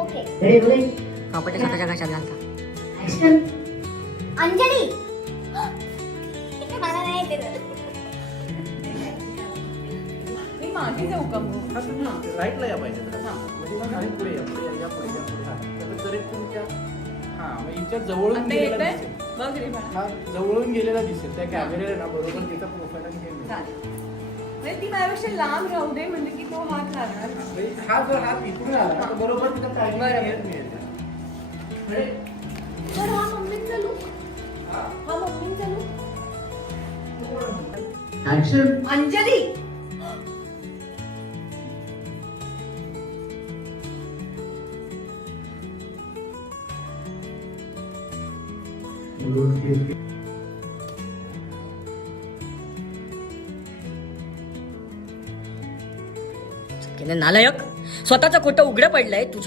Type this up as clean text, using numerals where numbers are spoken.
Okay. कपडे स्वतःच्या घशात घालता. अंजली. मला नाही येत आहे. मी मागे जाऊ का मग? राईटला या पाहिजे तर. म्हणजे मग आणि पुढे या पुढे या पुढे या पुढे. तर जरी तुमच्या मग हिच्या जवळून आता गेलेला येतंय? दिसेल. बघ रे बाळा. हा जवळून गेलेला दिसेल त्या कॅमेऱ्याला ना बरोबर तिचा प्रोफाईल आणि हे मिळेल. चालेल. म्हणजे ती माझ्यापेक्षा लांब राहू दे म्हणजे की तो हात लागणार. हा जर हात इकडून आला तर बरोबर तिचा टायमिंग बरोबर. मिळेल. तर हा मम्मींचा लुक. हा मम्मींचा लुक. अंजली. नालायक, स्वतःचं खोटं उघडं पडलंय तुझ्या